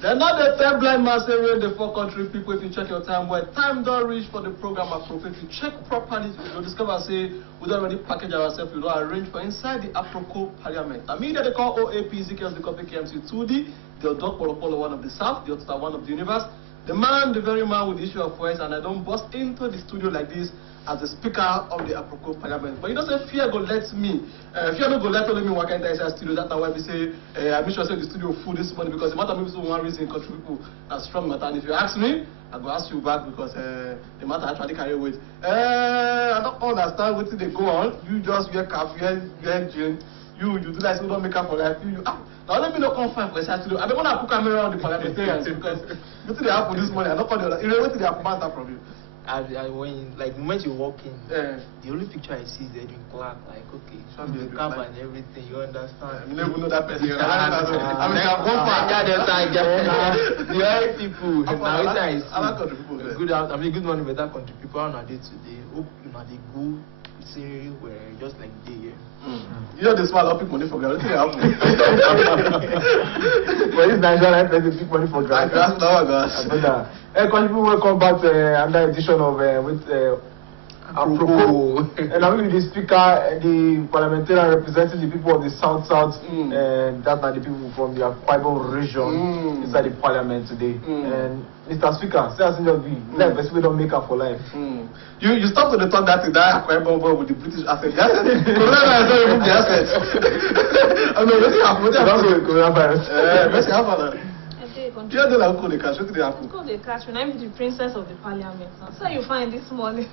They're not the 10 blind man say we're in the 4 country people. If you check your time, well, time don't reach for the program Aproko. If you check properly, you'll discover say we don't already package ourselves, we don't arrange for inside the Aproko Parliament. I mean that they call OAP, Ezekiel's the copy KMC 2D, the Dog Polo one of the South, the other one of the universe. The very man with the issue of voice, and I don't bust into the studio like this as the speaker of the Aproko Parliament. But you don't say fear go let me. Fear no go let only me work inside the studio. That's why we say I make sure I say the studio full this morning because the matter maybe so one reason country people are strong matter. And if you ask me, I go ask you back because the matter actually carry weight. I don't understand what they go on. You just wear cap, wear gin. You do like so don't make up for life. Now let me not confirm for the studio. I don't want to put camera on the parliamentarians because what did they happen this morning? I don't call the other. What did they happen from you? I when like the moment you walk in, the only picture I see is Edwin Clark. Like okay, so the cap and everything. You understand? You never know that person. The right people. Now I see. Good out. I mean, good morning, better country people. How are they today? Hope you know they go say where just like they here. You know the small up money for granted. But this Nigerian person pick money for granted. People welcome back to another edition of Aproko. And I'm with the speaker, the parliamentarian representing the people of the South, and that are the people from the Akwa Ibom region inside the parliament today. And Mr. Speaker, say as in your view, let us don't make up for life. You stop to the talk that Akwa Ibom with the British accent. That's it. Coronavirus don't remove the accent. I know what's happening. Coronavirus. What's happening? You don't know who they catch. What did they happen? Who they catch when I'm the princess of the parliament. So you find this morning.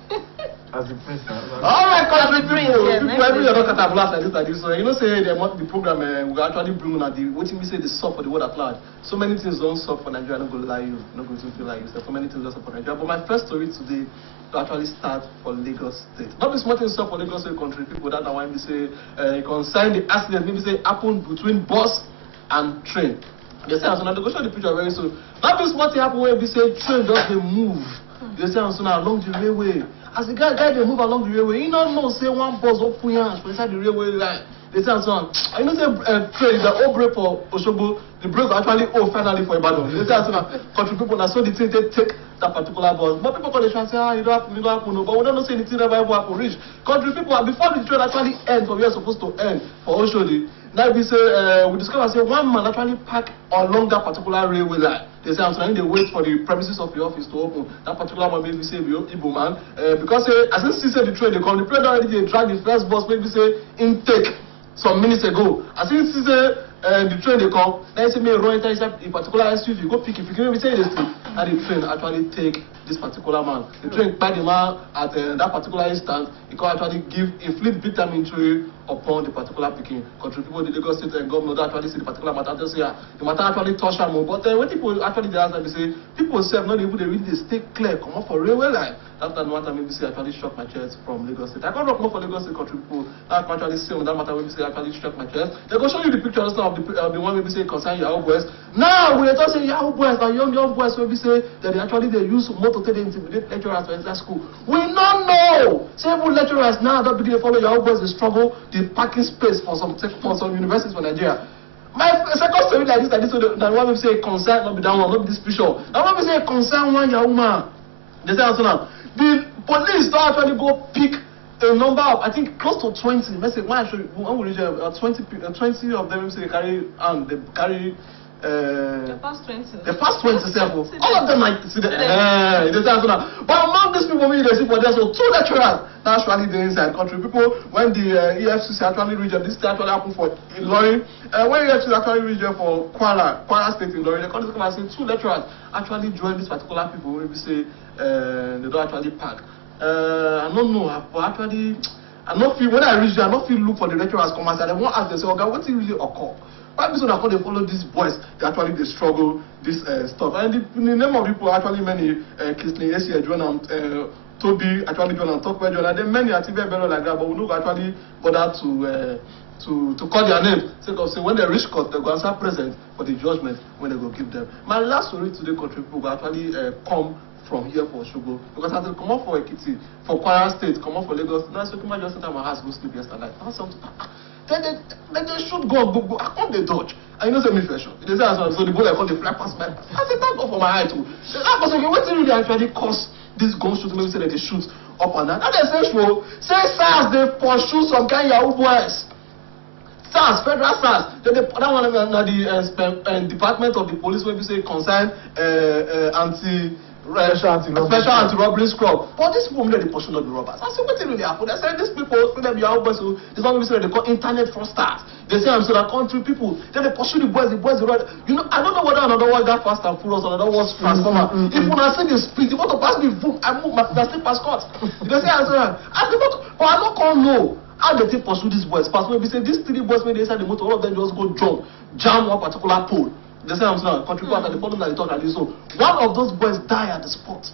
As the princess. All right, country people. People every year don't cut a blast like this. So you know, say the program we actually bring on the what we say the solve for the world at large. So many things don't solve for Nigeria. I'm not going to lie you. I'm not going to lie you. So many things don't solve for Nigeria. But my first story today to actually start for Lagos State. Not be smart things solve for Lagos State country people. That why we say concern the accident. Maybe say happened between bus and train. They say, so now they go show the picture very soon. That means what happen when we say train just they move. They say, so now along the railway. As the guy they move along the railway, you don't know say one bus up for inside the railway line. They say, so on. I know say train the old brake for Osogbo. The brake actually finally for Ibadan. They say, so now country people now so the thing they take that particular bus. But people call the train say, you don't happen, no. But we don't know say anything ever happen reach. Country people before the train actually end from where it's supposed to end for Oshodi. Now we say we discover say one man actually parked along that particular railway line. They say I'm trying to wait for the premises of the office to open. That particular man maybe say Igbo man because as he see the train they come, the train already they drag the first bus maybe say intake some minutes ago. As he see the train they come, then say me run inside a particular SUV, go pick it, maybe say this thing, and the train actually take this particular man. The train by the man at that particular instant, it can actually inflict big time injury upon the particular picking. Country people, the Lagos State governor, they actually see the particular matter. They say, the matter actually touch them. But when people actually they ask them, they say, people say, not able to really stay clear, come up for railway line. That's the matter maybe say actually struck my chest from Lagos State. I can't come for Lagos State country people. I can actually say on that matter maybe say actually struck my chest. They go show you the pictures now of the one maybe say concern Yahoo boys. Now we just say Yahoo boys, and young boys maybe say that they actually they use motor to intimidate lecturers for inside school. We don't know. Several lecturers now that begin to follow Yahoo boys, they struggle the parking space for some universities for Nigeria. My second story like this, that one we say concern, not be that one, not be this picture. That one we say concern one Yahoo man. They say also now, the police don't actually go pick a number of, I think close to 20. Let's say, when I show you, when we reach 20 of them, say they carry, the past 20. The past 20 several. All of them like see the but among these people we see for there, so 2 lecturers naturally the inside country. People when the EFCC actually reach them, this actually happened for Ilorin. When EFCC actually reach them for Kwara State in Ilorin, they come and say 2 lecturers actually join this particular people when we say they don't actually pack. I don't know, but actually I don't feel when I reach there, I don't feel look for the lecturers come outside. They won't ask them say, okay, what really occur? Why people that they follow these boys, they actually they struggle this stuff. And the name of people actually many Kisley, ACA, John and Toby, actually John and Tokwe John, and then many are better like that, but we don't actually bother to call their name. Say when they reach court, they go answer present for the judgment when they go give them. My last story today, country people will actually come from here for Osogbo because as they come up for Ekiti, for Kwara State, come up for Lagos. Now so people just sit at my house go sleep yesterday. Then they shoot go. I can't they dodge. And you know, say me fashion. They say so the bullet come the fly past my. I say thank God for my eye too. That was okay. What really actually cause this gun shoot? Maybe say that they shoot up and down. And they say show. Say SARS they pursue some kind of Yahoo boys. SARS, federal SARS. Then that one the Department of the Police when we say concern special anti-robbery squad. But these people they pursue not the robbers. I say what really happen? They say these people say them Yahoo boys. So this one we say they call internet fraudsters. They say I'm so that country people. Then they pursue the boys they run. You know, I don't know whether another one that fast and furious or another was transformer. If when I see the speed, you want to pass me, boom, I move my still pass cut. They say I'm so that. I don't call no. How they take pursue these boys? Pass maybe say these 3 boys when they inside the motor, all of them just go jam one particular pole. They say I'm so now contribute after the problem that they talk and so one of those boys die at the spot.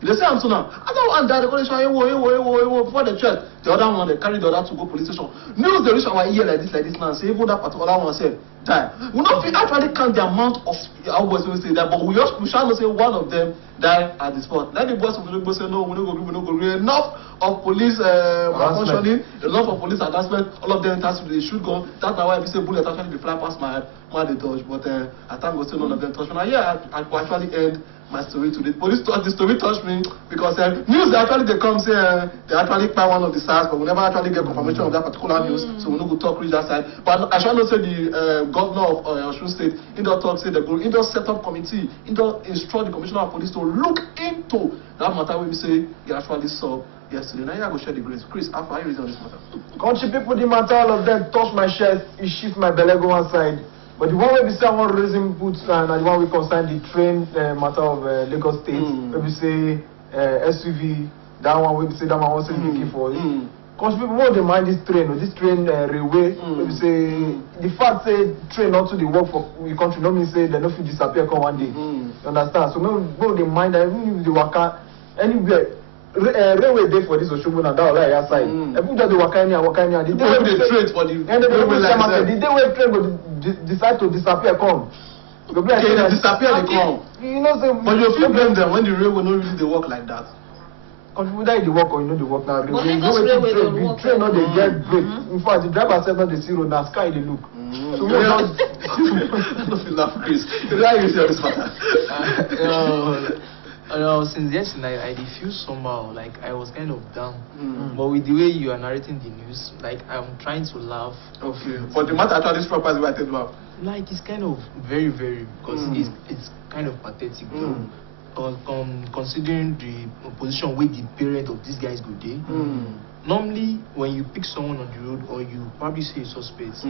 They say I'm so now. Other one died, they go show before the church. The other one they carry the other to go police station. News they reach our ear like this now. Say even that particular one said die. We not actually count the amount of our boys when we say that, but we shall not say one of them died at the spot. Then the boys of the say no, we don't go. Enough of police malfunctioning, enough of police harassment. All of them touch they should go. That's why we say bullet actually they fly past my head, they dodge. But I thank God still none of them touch me. Yeah, I actually end my story today. The story touched me because news actually they come say they actually buy one of the SARS, but we never actually get confirmation of that particular news, so we no go talk reach that side. But I shall not say the governor of Osun State, he don't talk say they go, he don't set up committee, he don't instruct the commissioner of police to look into that matter when we say he actually saw yesterday. Now I go share the grace. Chris, how are you reason on this matter? Country people, the matter all of them touch my chest, it shift my belly go one side. But the one where we say I want raising boots and the one we concern the train matter of Lagos State, where we say SUV, that one where we say that one was looking for. Country people won't mind this train railway. Where we say the fact say train not to the work for the country, no mean say they no fit disappear come one day. You understand? So no they mind that even if they work anywhere. Railway day for this Oshobo and that right outside. People just work any. The day they trade for the railway like the day where train go decide to disappear come. Okay, they disappear they come. You know say. But you feel blame them when the railway no really they work like that. Whether they work or you know they work now. But the train not they get break. In fact, the driver said not the zero now sky they look. So we don't feel laugh, Chris. Why you say this matter? Since yesterday, I did feel somehow like I was kind of down. But with the way you are narrating the news, like I'm trying to laugh. Okay. But the matter actually struck us where I tell you about. Like it's kind of very because it's kind of pathetic though. Considering the position where the parent of these guys go there. Normally, when you pick someone on the road or you probably see a suspect,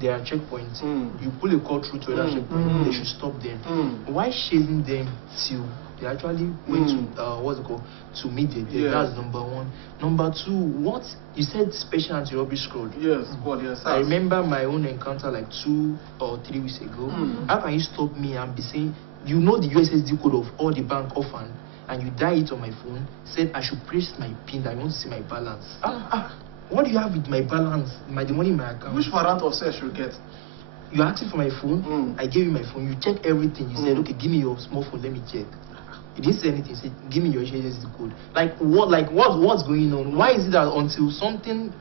there are checkpoints. You pull a call through to another checkpoint, they should stop them. Why chasing them till they actually went to to meet them? That's number one. Number two, what you said special anti-robbery squad. Yes, squad, yes. I remember my own encounter like 2 or 3 weeks ago. How can you stop me and be saying you know the USSD code of all the bank offhand? And you dial it on my phone, said I should press my pin, I want to see my balance. What do you have with my balance, the money in my account? Which variant of search you get? You're asking for my phone, I gave you my phone, you check everything, you said, okay, give me your small phone, let me check. You didn't say anything, you said, give me your USSD code. What's going on? Why is it that until something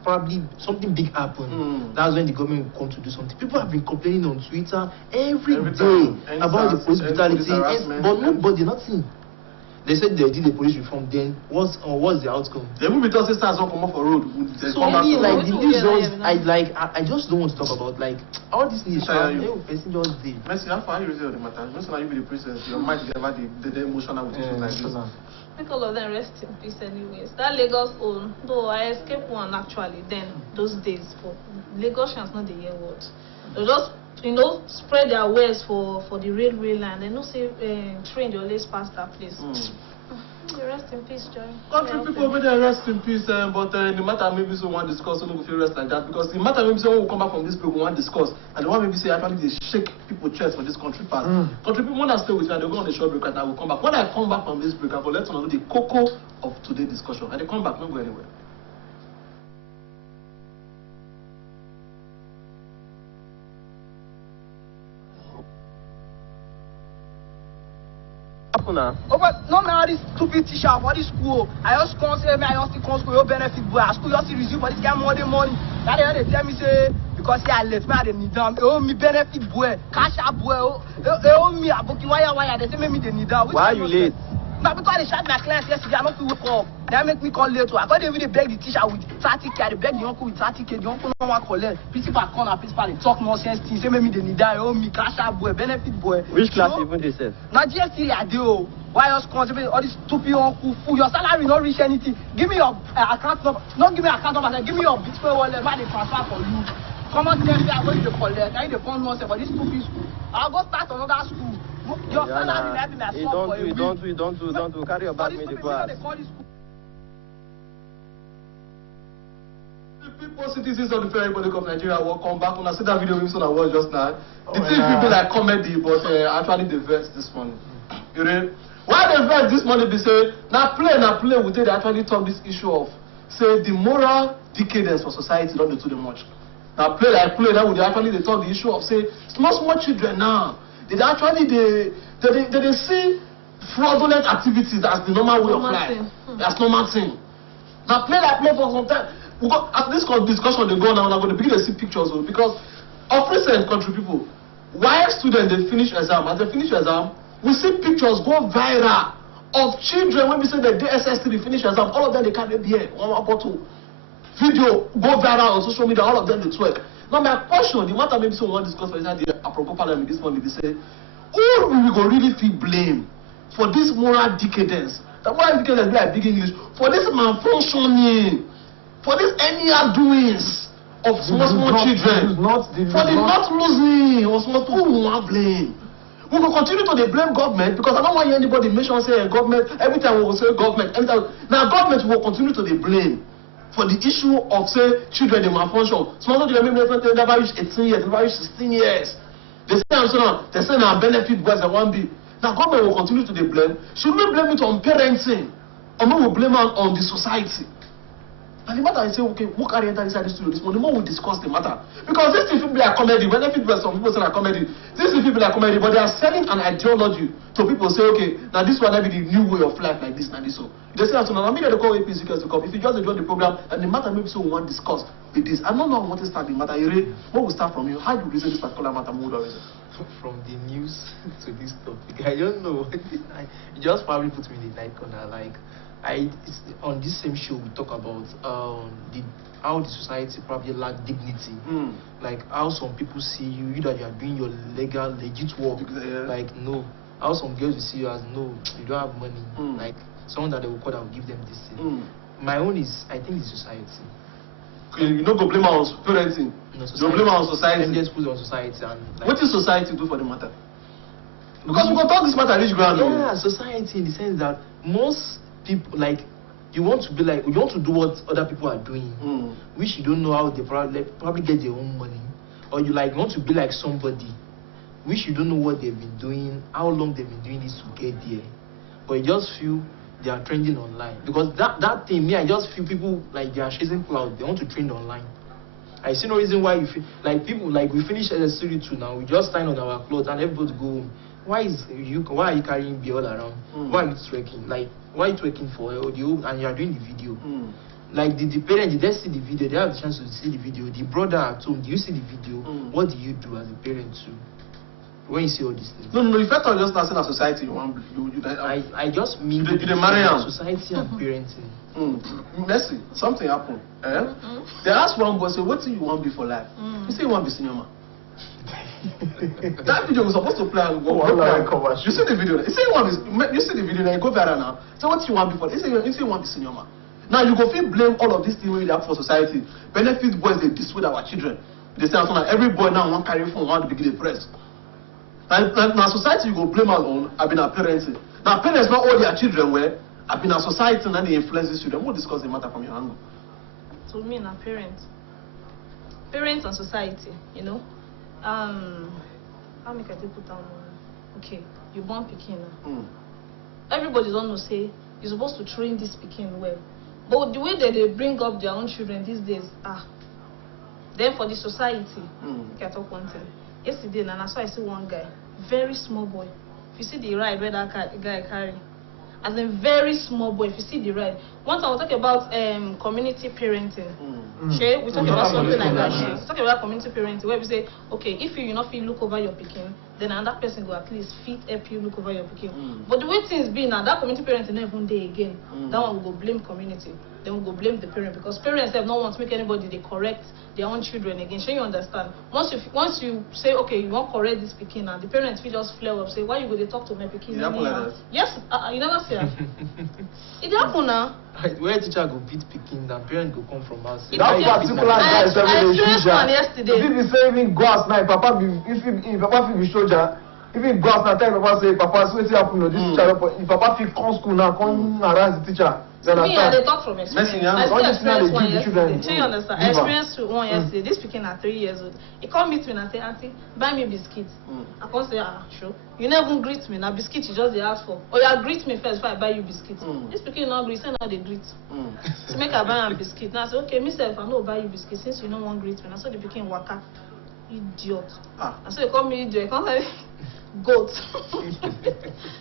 big happened, that's when the government will come to do something? People have been complaining on Twitter every day about the police brutality, but nobody, nothing. They said they did the police reform, then what's the outcome? They will be tossing stars on come off a road. So me, like the news I just don't want to talk about like all this news. Person just did. Messi, how far you reason the matter? Most of you be the princess, your mind never the emotional with issues like this. I think all of them rest in peace anyways. That Lagos own, though I escaped one actually then those days, but Lagosians not the year what. They just spread their wares for the railway line. They no say train they always pass that place. Rest in peace, Joy. Country people over there rest in peace, but the matter maybe so want discuss, so no feel rest like that because the matter maybe someone will come back from this break we want discuss, and the one maybe say actually they shake people chest for this country part. Country people when I stay with you, they go on the short break and I will come back. When I come back from this break, I will let you know the cocoa of today's discussion, and they come back, not go anywhere. happen now? Oh, but no man, all this stupid teacher for this school. I just come say, I just come school, you benefit boy. I school just resume for this guy more than money. That they tell me say, because I left me, I didn't need them. They owe me benefit boy, cash up boy. They owe me a booking wire. They say me they need them. Why are you late? But because they shot my clients yesterday, I not to wake up. They make me call late. I thought they really beg the teacher with 30k. They beg the uncle with 30k. The uncle no one collect. Principal corner, principal they talk nonsense things. Say me they need that. Oh me cash out boy, benefit boy. Which class even they say? Now GST I do. Why else consider all this stupid uncle fool? Your salary not reach anything. Give me your account number. Not give me account number. Give me your Bitcoin wallet. Why they transfer for you? Come on, tell me I'm going to collect. I need to phone nonsense for this stupid school. I'll go start another school. Your salary will be my son for a week. Don't do. Carry your bag, make the class. People, citizens of the Federal Republic of Nigeria, will come back. When I see that video, we saw that was just now. The thing will be like comedy, but actually the verse this morning. You know? Why the verse this morning be say, now play, we they actually talk this issue of, say, the moral decadence for society, don't do too much. Now play, now would actually they talk the issue of, say, small children now. They actually they see fraudulent activities as the normal way of life. That's normal thing. Now play for some time. Because at this discussion they go now, I'm going to begin to see pictures because of recent country people, while students they finish exam, as they finish exam, we see pictures go viral of children when we say the DSS3 finish exam, all of them they carry beer, one bottle. Video go viral on social media, all of them they twerk. Now my question, the matter maybe someone discuss for inside the Aproko parliament this morning, they say, who we go really feel blame for this moral decadence? The moral decadence be like big English, for this malfunctioning, for this anyhow doings of small children, for the not losing or small who we want blame. We will continue to blame government because I don't want anybody mention say government every time we will say government. Now government will continue to blame for the issue of say children they malfunction. Small children maybe they never reach 18 years, never reach 16 years. They say now benefit boys they won't be. Now government will continue to blame. Should we blame it on parenting or we will blame it on the society? And the matter is say, okay, who carry enter inside the studio this morning? The more we discuss the matter. Because this thing will be a comedy. Benefit boys, some people say a comedy. This thing will be a comedy, but they are selling an ideology to people say, okay, now this one will be the new way of life like this and this so. They say, so now maybe they call APC to come. If you just join the program and the matter maybe so we want to discuss with this. I don't know what to start the matter. What will start from you? How do you reason this particular matter more or reason? From the news to this topic, I don't know. You just probably put me in the night corner. Like, on this same show we talk about how the society probably lack dignity. Like how some people see you that you are doing your legit work. Like no, how some girls will see you as no, you don't have money. Like someone that they will call that will give them this thing. My own is I think it's society. You don't go blame on parenting. No, you blame on society. And just put on society and like, what does society do for the matter? Because we got all this matter reach ground. Yeah, society in the sense that most people like you want to do what other people are doing, which you don't know how they probably get their own money, or you like want to be like somebody, which you don't know what they've been doing, how long they've been doing this to get there, but you just feel they are trending online because that thing. Me, I just feel people like they are chasing cloud. They want to trend online. I see no reason why you feel like people like we finish SS32 now. We just sign on our clothes and everybody go home. Why are you carrying beer all around? Why are you twerking? Like, why are you twerking for audio and you are doing the video? Like, the parents, did they see the video? They have the chance to see the video. The brother at home, do you see the video? What do you do as a parent too? When you see all these things? No, if I thought just as a society, I just mean you marry society and parenting. Mercy, something happened. They asked one boy, say, what do you want to be for life? He said, you want to be senior man. That video was supposed to play and go. You see the video. He said you see the video and go viral now. So what you want before? He said you want to be senior man. Now you go feel blame all of these things we have for society. Benefit boys they dissuade our children. They say so now every boy now want carry phone, want to begin the press. And now society you go blame us on have been our parenting. Now parents not all their children were have been our society and they influence these children. We'll discuss the matter from your angle. To me, now parents and society, you know. How make I put down? Okay, you born Pidgin. Everybody don't know say you're supposed to train this Pidgin well, but the way that they bring up their own children these days, then for the society, I talk one thing. Yesterday, and I saw I see one guy, very small boy, you see the ride where that guy carry, as a very small boy, if you see the ride. Once I will talk about community parenting. Shay, we talk about something like that. Shay, talk about community parenting where we say, okay, if you not feel look over your pikin, then another person go at least fit help you look over your pikin. But the way things be now, that community parenting not even day again. That one will go blame community. Then we go blame the parent because parents have not want to make anybody they correct their own children again. Sure, you understand? Once you say okay, you want correct this pikin now, the parents will just flare up say why you go they talk to my pikin? It happen like that? Yes, you never see it. It happen now. Where teacher go beat pikin, the parent go come from us. That particular guy is I experienced one yesterday. If he say even go out now, Papa be soldier. If he go out now, tell Papa say Papa so wetin happen to this teacher. If Papa fit come school now, come harass the teacher. Me, I dey talk from experience. I still experienced one yesterday. So you understand? I experienced one yesterday. This pikin at 3 years old. He come meet me and say, Auntie, buy me biscuits. I come say, sure. You never even greet me. Now biscuit you just dey ask for. Or you greet me first before I buy you biscuits. This pikin not greet, say now they greet. So make I buy am biscuit. Now I say, okay, myself, I no buy you biscuit since you no wan greet me. Now so the pikin waka. Idiot. And so you call me idiot. You come say goat.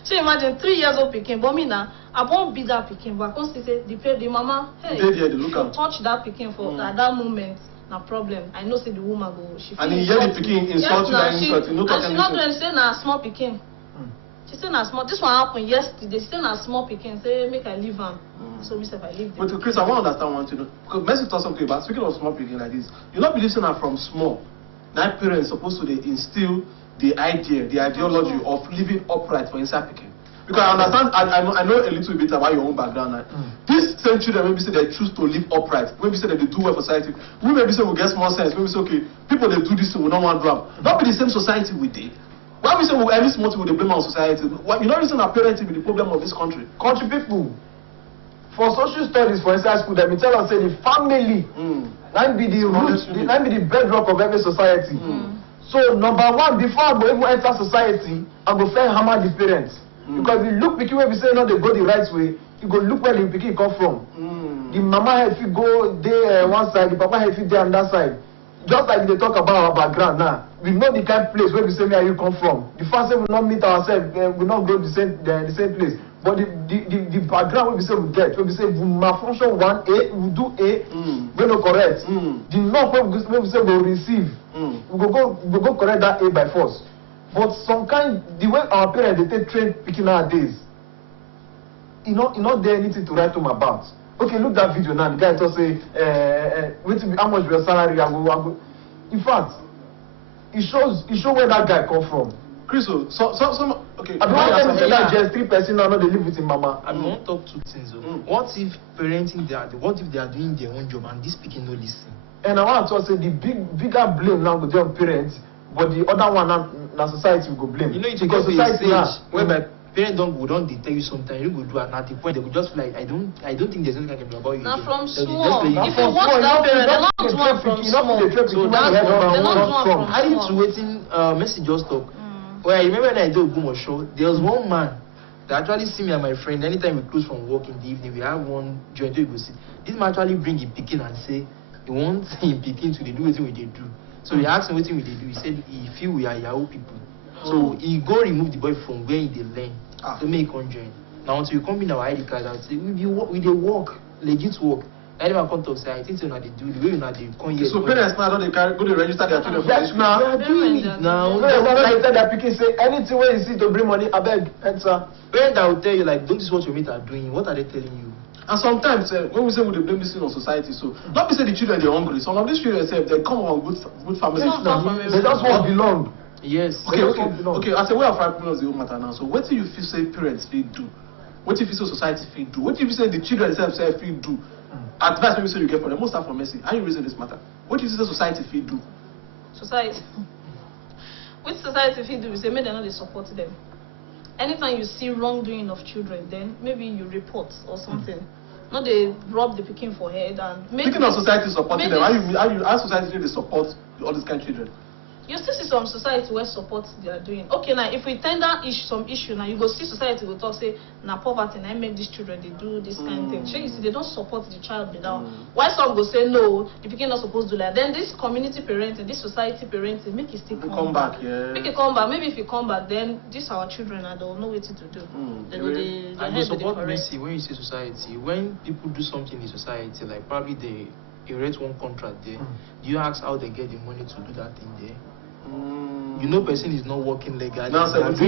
So imagine 3 years old pikin, but me now I won't beat that pikin, but I come see say the mama, hey, touch that pikin for at that moment, no problem. I know say the woman go. She and he hear the pikin insult you and insult you, no talk anything. And she not doing say na small pikin. She say na small. This one happened yesterday. She say na small pikin. Say make I leave am. So me say I leave them. But Chris, I want to understand one thing. Because Messi talk something about speaking of small pikin like this. You not believe that from small. Now parents supposed to they instill the idea, the ideology of living upright for inside pikin. Because I understand, I know a little bit about your own background. These same children maybe say they choose to live upright. Maybe say that they do well for society. We maybe say we get small sense. Maybe say okay, people they do this thing, we don't want to drop. Not be the same society we did. Why we say we every small thing we blame on society? Why, you know reason our parenting be the problem of this country. Country people. For social studies, for inside school, they tell us say the family that be the root, that be the bedrock of every society. So number one, before I go even enter society, I go first hammer the parents. Because if you look pikin where we say no, they go the right way, you go look where the pikin come from. The mama if you go there one side, the papa if you there on that side. Just like they talk about our background now, we know the kind of place where we say where you come from. The first time we not meet ourselves, we not go the same place. But the background where we say we get, where we say we malfunction 1A, we do A, we no correct. The north where we say we receive, we go correct that A by force. But some kind, the way our parents they take train picking nowadays, you know there anything to write home about. Okay, look that video now. The guy just say, how much your salary? I go. In fact, it shows where that guy come from. Chris, okay. I don't want to say that just 3 person now they live with his mama. I want to talk 2 things. What if parenting what if they are doing their own job and this pikin no listen? And I want to say the bigger blame now go on parents, but the other one now society will go blame. You know, you because society whereby parents don't they tell you sometimes you go do and at the point they go just feel like I don't think there's anything I can do about you. Now from small, if you want that parent, they're not one from small. So that's they're not one from I need to waiting message just talk. Well, I remember when I did Ogumo show, there was one man that actually see me and my friend anytime we close from work in the evening, we have one joint we go see. This man actually bring him pikin and say he wants him pikin to do what we do. So we asked him what we do. He said he feel we are Yahoo people. So he go remove the boy from where he learn to make on join. Now until you come in our ID card and say we dey work, legit work. Anyone come to say I think so now they do the way now they come here. So parents now don't they go to register their children for yes, now they are doing it now. Like that pikin say anything where you see to bring money, I beg answer. Parents that will tell you like don't this is what your mates are doing. What are they telling you? And sometimes when we say we blame this thing on society, so not be say the children they're hungry. Some of these children say they come from good families. They just want to belong. Yes. Okay. As a way of five the whole matter now. So what do you feel say parents feel do? What do you feel say society feel do? What do you say the children themselves feel do? Advice maybe say you get from them. Most start from Messi. How you reason this matter? What do you say society feel do? Society. Which society feel do? We say maybe they know they support them. Anytime you see wrongdoing of children, then maybe you report or something. Not they rob the pikin for head and. Speaking of society supporting them, how society do they support all these kind of children? You still see some society where support they are doing. Okay, now if we tender some issue now, you go see society will talk say na poverty na make these children they do this kind of thing. So you see they don't support the child without. Why some go say no, the pikin not supposed to do that. Then this community parenting, this society parenting, make it still come back. Yeah. Make it come back. Maybe if you come back, then these our children and they'll know what to do. I go support Messi when you say society. When people do something in society, like probably they erect one contract there, do you ask how they get the money to do that thing there? You know, person is not working legally. Now, and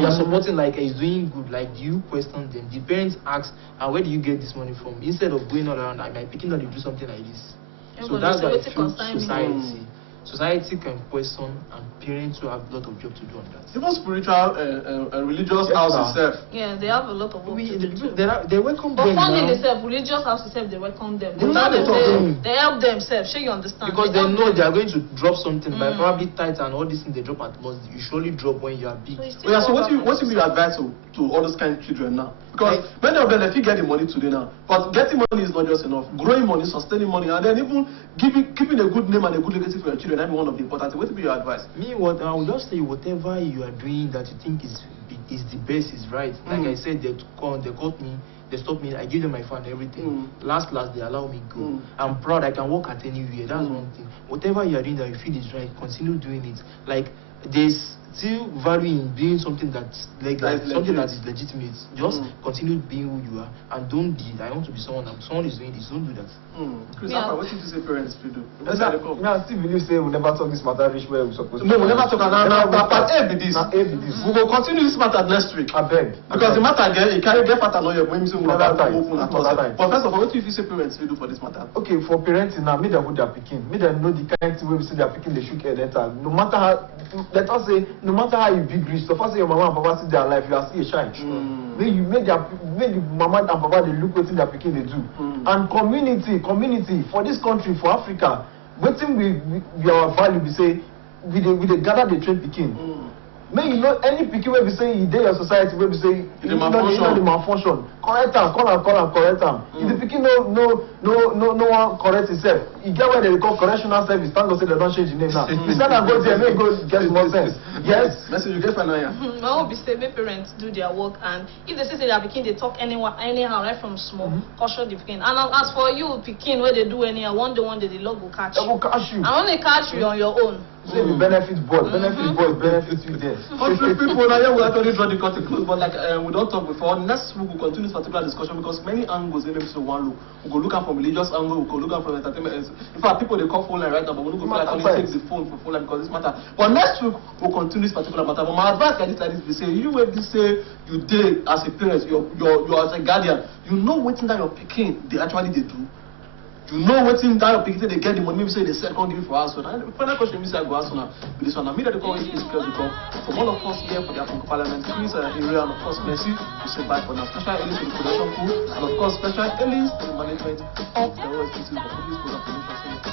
you're supporting like he's doing good. Like, do you question them? The parents ask, and where do you get this money from? Instead of going all around, I might picking up to do something like this. So that's why I feel society. Society can question, and parents will have a lot of job to do on that. Even spiritual and religious house itself. Yeah, they have a lot of work to do. They welcome but them. But funny now. themselves, religious house itself, they welcome them. They help themselves. Sure, you understand? Because they know they are going to drop something by probably tithe and all these things they drop at most. You surely drop when you are big. So what will you advise to all those kind of children now? Because many of them, if you get the money today now, but getting money is not just enough. Growing money, sustaining money, and then even keeping a good name and a good legacy for your children, that's one of the important things. What will be your advice? Me, what I will just say, whatever you are doing that you think is the best is right. Like I said, they caught me, they stopped me, I give them my phone and everything. Last, they allow me go. I'm proud, I can work at anywhere. That's one thing. Whatever you are doing that you feel is right, continue doing it. Like, there's still value in doing something that's legal, something that is legitimate. Just continue being who you are and don't be, I want to be someone is doing this, don't do that. Chris, what did you say parents should do? I still believe say we never talk this matter reach where we supposed to. No, we never talk now. Part A be this. We will continue this matter next week. I beg. Because the matter again, it carry get part lawyer when we say we never open at all. But first of all, what do you say parents should do for this matter? Okay, for parenting now, me them with their picking. Me them know the kind of thing we say their picking they shook head enter. No matter how, let us say, no matter how you big rich, so first say your mama and papa see their life, you are still a child. Make the mama and papa they look what their picking they do. And community for this country, for Africa, wetin we our value be say we dey gather the train pikin. Make you know any pikin wey be say e dey your society wey be say the malfunction. Correct am, call am, correct am. If the pikin no wan correct himself, e get where they call correctional service. Thank God say they don change the name now. You send am go there, make go get more sense. Yes. Message you get final here. My own be say make parents do their work, and if they say their pikin they talk anyhow right from small, caution the pikin. And as for you pikin wey dey do anyhow, one day the law go catch you. They go catch you. And when they catch you on your own. Say the benefit board benefit you there. Country people now here we actually draw the curtain close, but like we don't talk before. Next week we'll continue this particular discussion because many angles in episode one look. We go look at from religious angle, we go look at from entertainment. In fact, people they call phone line right now, but we don't go like take the phone for phone line because this matter. But next week we'll continue this particular matter. But my advice like this, we say you will be say you did as a parent, you as a guardian, you know what that your picking they actually they do. You know what in that picture they get the money, maybe say they sell can't give for us. So now the final question is I go ask now. This one, I mean that the call is because from all of us here for the Aproko Parliament, Chris area and of course Messi, we say bye for now. Special Ellis to the production crew and of course special Ellis to the management of the OSPC for this program.